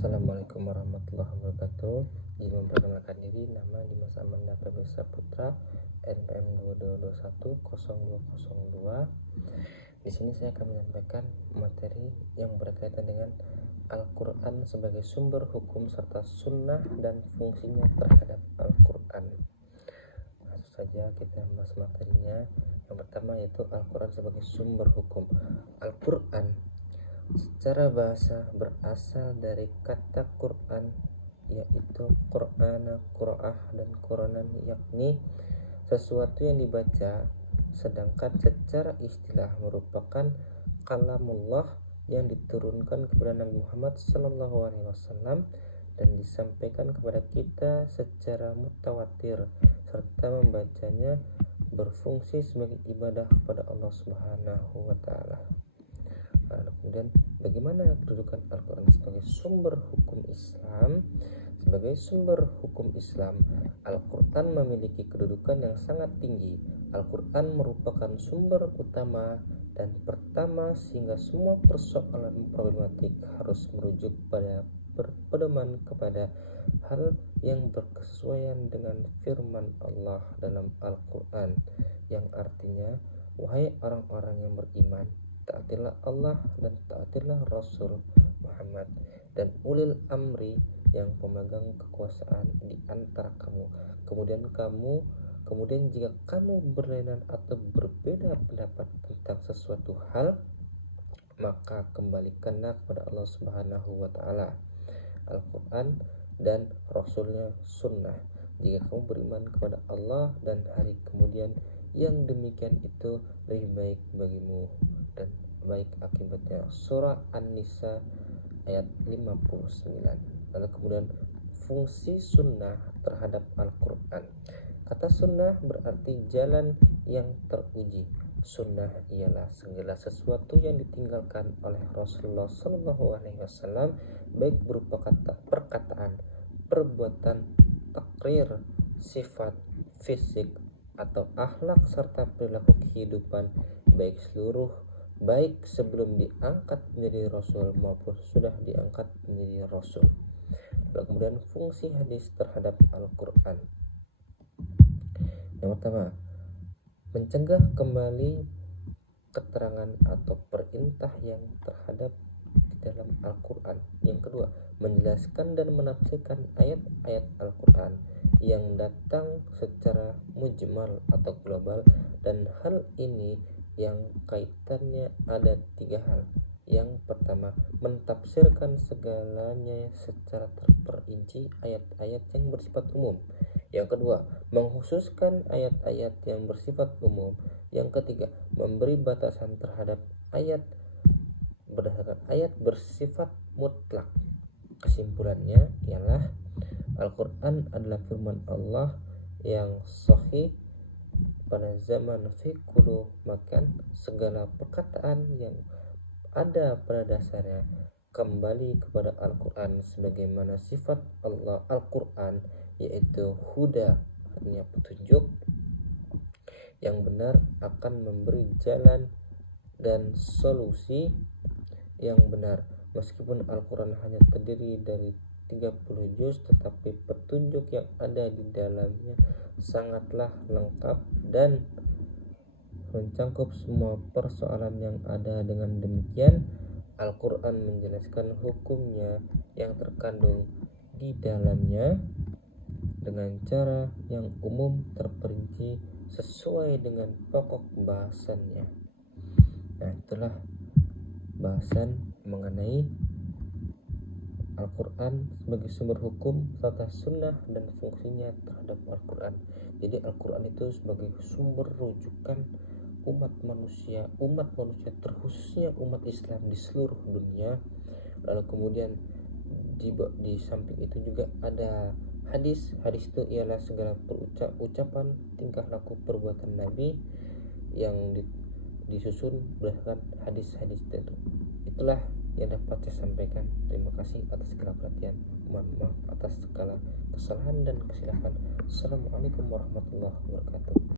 Assalamualaikum warahmatullahi wabarakatuh. Izin memperkenalkan diri, nama Dimas Amanda Febriza Putra, NPM 22210202. Di sini saya akan menyampaikan materi yang berkaitan dengan Al-Quran sebagai sumber hukum serta sunnah dan fungsinya terhadap Al-Quran. Langsung saja kita membahas materinya. Yang pertama yaitu Al-Quran sebagai sumber hukum. Al-Quran secara bahasa berasal dari kata Quran, yaitu Qur'ana, Qur'ah, dan Quranan, yakni sesuatu yang dibaca, sedangkan secara istilah merupakan kalamullah yang diturunkan kepada Nabi Muhammad SAW dan disampaikan kepada kita secara mutawatir, serta membacanya berfungsi sebagai ibadah kepada Allah Subhanahu wa Ta'ala. Kemudian bagaimana kedudukan Al-Quran sebagai sumber hukum Islam? Sebagai sumber hukum Islam, Al-Quran memiliki kedudukan yang sangat tinggi. Al-Quran merupakan sumber utama dan pertama sehingga semua persoalan problematik harus merujuk pada berpedoman kepada hal yang berkesesuaian dengan firman Allah dalam Al-Quran, yang artinya, wahai orang-orang yang beriman, taatilah Allah dan taatilah Rasul Muhammad dan ulil amri yang pemegang kekuasaan di antara kamu. Kemudian jika kamu berlainan atau berbeda pendapat tentang sesuatu hal, maka kembalikanlah kepada Allah Subhanahu wa Ta'ala, Al-Quran dan Rasulnya Sunnah. Jika kamu beriman kepada Allah dan hari kemudian, yang demikian itu lebih baik bagimu dan baik akibatnya. Surah An-Nisa ayat 59. Lalu kemudian fungsi sunnah terhadap Al-Quran. Kata sunnah berarti jalan yang teruji. Sunnah ialah segala sesuatu yang ditinggalkan oleh Rasulullah SAW, baik berupa perkataan, perbuatan, takrir, sifat, fisik, atau akhlak serta perilaku kehidupan, baik sebelum diangkat menjadi Rasul maupun sudah diangkat menjadi Rasul. Lalu kemudian fungsi hadis terhadap Al-Quran. Yang pertama, mencegah kembali keterangan atau perintah yang terhadap di dalam Al-Quran. Yang kedua, menjelaskan dan menafsirkan ayat-ayat Al-Quran yang datang secara mujmal atau global, dan hal ini yang kaitannya ada 3 hal. Yang pertama, mentafsirkan segalanya secara terperinci ayat-ayat yang bersifat umum. Yang kedua, mengkhususkan ayat-ayat yang bersifat umum. Yang ketiga, memberi batasan terhadap ayat berdasarkan ayat bersifat mutlak. Kesimpulannya ialah Al-Quran adalah firman Allah yang sahih pada zaman fikulu, makan segala perkataan yang ada pada dasarnya kembali kepada Al-Quran sebagaimana sifat Allah Al-Quran, yaitu huda, artinya petunjuk yang benar, akan memberi jalan dan solusi yang benar. Meskipun Al-Quran hanya terdiri dari 30 juz, tetapi petunjuk yang ada di dalamnya sangatlah lengkap dan mencangkup semua persoalan yang ada. Dengan demikian, Al-Quran menjelaskan hukumnya yang terkandung di dalamnya dengan cara yang umum, terperinci sesuai dengan pokok bahasannya. Nah, itulah bahasan mengenai Al-Quran sebagai sumber hukum serta sunnah dan fungsinya terhadap Al-Quran. Jadi Al-Quran itu sebagai sumber rujukan umat manusia terkhususnya umat Islam di seluruh dunia. Lalu kemudian di samping itu juga ada hadis. Hadis itu ialah segala ucapan, tingkah laku, perbuatan Nabi yang disusun berdasarkan hadis-hadis itu. Itulah yang dapat saya sampaikan. Terima kasih atas segala perhatian. Mohon maaf atas segala kesalahan dan kesilapan. Assalamualaikum warahmatullahi wabarakatuh.